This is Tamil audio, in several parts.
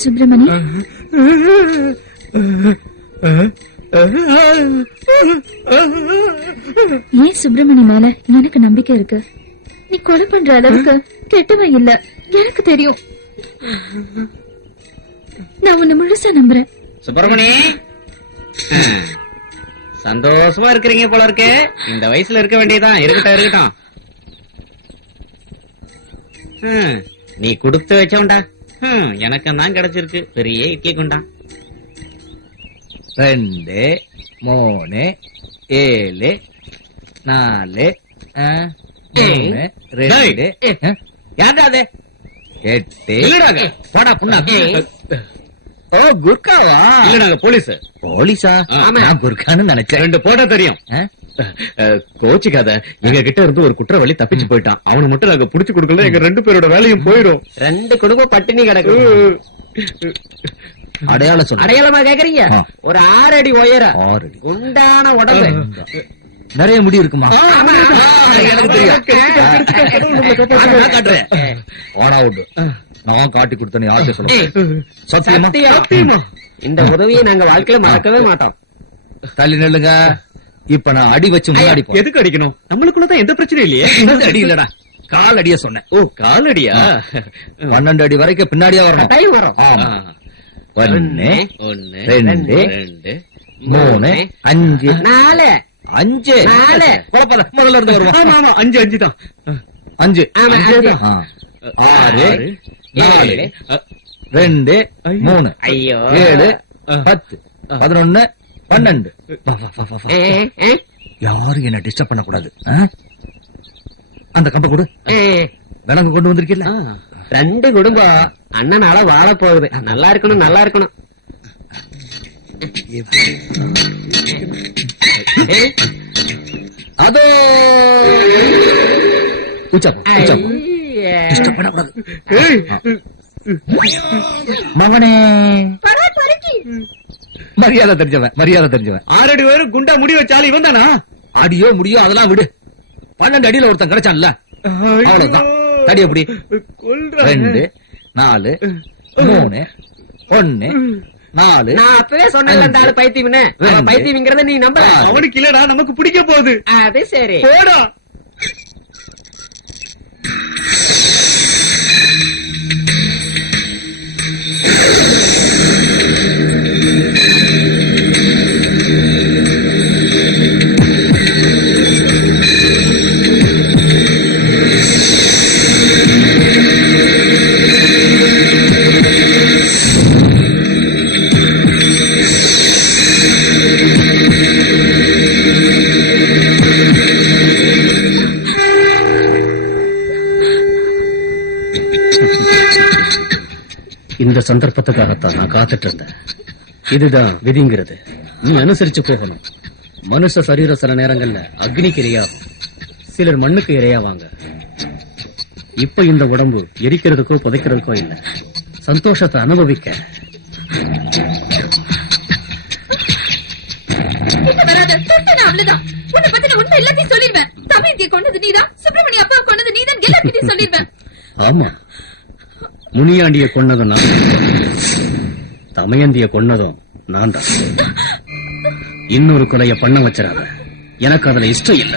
சுப்பிரமணி, ஏன் சுப்பிரமணி மேல எனக்கு நம்பிக்கை இருக்கு. நீ கொலை பண்ற அளவுக்கு கெட்டவன் இல்ல, எனக்கு தெரியும். நான் உன்னை முழுசா நம்புறேன். சுப்பிரமணி, சந்தோஷமா இருக்கிறீங்க போல இருக்கு. இந்த வயசுல இருக்க வேண்டியதான். இருக்கட்டும். நீ கொடுத்து வச்சவன்டா. எனக்கு தான் கிடைச்சிருக்கு பெரிய இட்லி குண்டா. 2 3 7 4 3 2 ஏன்டா அது 8 இல்லடாங்க. போடா புண்ணா. ஓ குர்காவா? இல்லடாங்க, போலீஸா? நான் குர்கான்னு நினைச்சேன். 2 போட்டா தெரியும். கோச்சிக்காத, எங்க கிட்ட இருந்து ஒரு குற்றவாளி தப்பிச்சு போயிட்டான். அவனை மட்டும் நாங்க புடிச்சு கொடுக்கல, எங்க 2 பேரோட வேலையும் போயிடும். 2 குடும்பம் பட்டினி கிடக்கு. அடையாளம் சொல்ல. அடையாளமா கேக்குறீங்க? ஒரு 6 அடி உயரம், 6 அடி குண்டான உடம்பு, நிறைய முடி இருக்குமா? எனக்கு தெரியும். ஓனா உண்டு. நான் காட்டி கொடுத்தேன்னு யார்கிட்ட சொல்ல? சத்தியமா இந்த உதவியை நாங்க வாழ்க்கையில மறக்கவே மாட்டோம். தள்ளி நெல்லுங்க. இப்ப நான் அடி வச்சு முன்னாடி எதுக்கு அடிக்கணும்? நம்மளுக்குள்ளதான் எந்த பிரச்சனையும் இல்லையே. அடி இல்லடா, கால் அடிய சொன்னேன். ஓ, கால் அடியா? 12 அடி வரைக்கும் பின்னாடியா வரணும். டைம் வரும். 1 2 3 5 4 5 4 குழப்பத முதல்ல இருந்து வருவோம். ஆமா ஆமா, 5 5 தான். 5 6 4 2 3 ஐயோ 7 10 11 12. யாரும் என்ன டிஸ்டர்ப் பண்ண கூடாது. அந்த கம்பை கொடு. விலங்கு கொண்டு வந்திருக்கீல்ல? 2 குடும்பம் அண்ணனால வாழ போகுது. நல்லா இருக்கணும், நல்லா இருக்கணும். அதோ டிஸ்டர்ப் பண்ண கூடாது. மகனே, மரியாதை தெரிஞ்சவன். 6 அடி வரை குண்டா முடி வச்சாலும் இவன் தானா? அடியோ முடியோ அதெல்லாம் விடு. 12 அடியில ஒருத்தன் கிடைச்சான்ல, அவ்வளவுதான். தடி எப்படி? 2 4 3 1 4. நான் அப்பவே சொன்னேன் பைத்தியம்னு. பைத்தியம்ங்கிறத நீ நம்பல. அவனுக்கு இல்லடா, நமக்கு பிடிக்க போகுது. அது சரி, போடா. இந்த சந்தர்ப்பத்துக்காகத்தான் நான் காத்துட்டு இருந்தேன். இதுதான் விதிங்கிறது. நீ அனுசரிச்சு போகணும். மனுஷ சரீரம் சில நேரங்கள்ல அக்னிக்கு இரையாகும், சிலர் மண்ணுக்கு இரையாவாங்க. இப்ப இந்த உடம்பு எரிக்கிறதுக்கோ புதைக்கிறதுக்கோ இல்ல, சந்தோஷத்தை அனுபவிக்க. ஆமா, முனியாண்டிய கொன்னதும் நான், தமயந்திய கொன்னதும் நான் தான். இன்னொரு கொலைய பண்ண வச்சிடாத, எனக்கு அதுல இஷ்டம் இல்ல.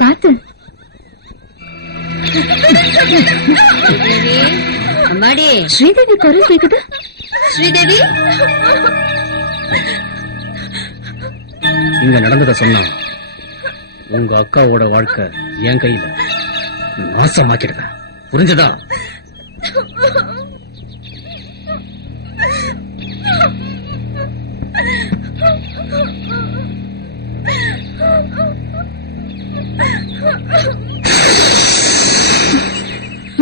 பார்த்து அம்மாடி, ஸ்ரீதேவி குரல் கேக்குது. ஸ்ரீதேவி, இங்க நடந்ததை சொன்னாங்க. உங்க அக்காவோட வாழ்க்கை என் கையில நாசமாக்கிடுவேன். புரிஞ்சதா?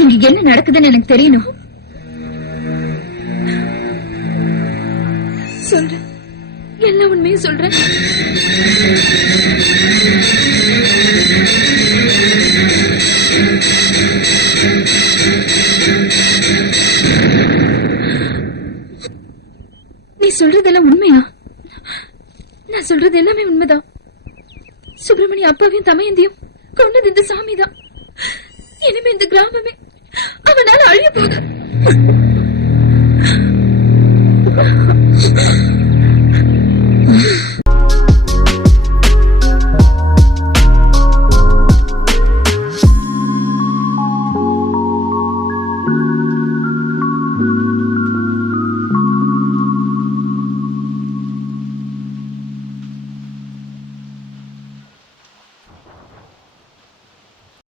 இங்க என்ன நடக்குதுன்னு எனக்கு தெரியணும். சொல்றேன், எல்லா உண்மையும் சொல்றேன். நீ சொல்றதெல்லாம் உண்மையா? நான் சொல்றது எல்லாமே உண்மைதான். சுப்பிரமணிய அப்பாவையும் தமையந்தியும் கொண்டது இந்த சாமி தான். இனிமே இந்த கிராமமே அவனால அழிய போகுது.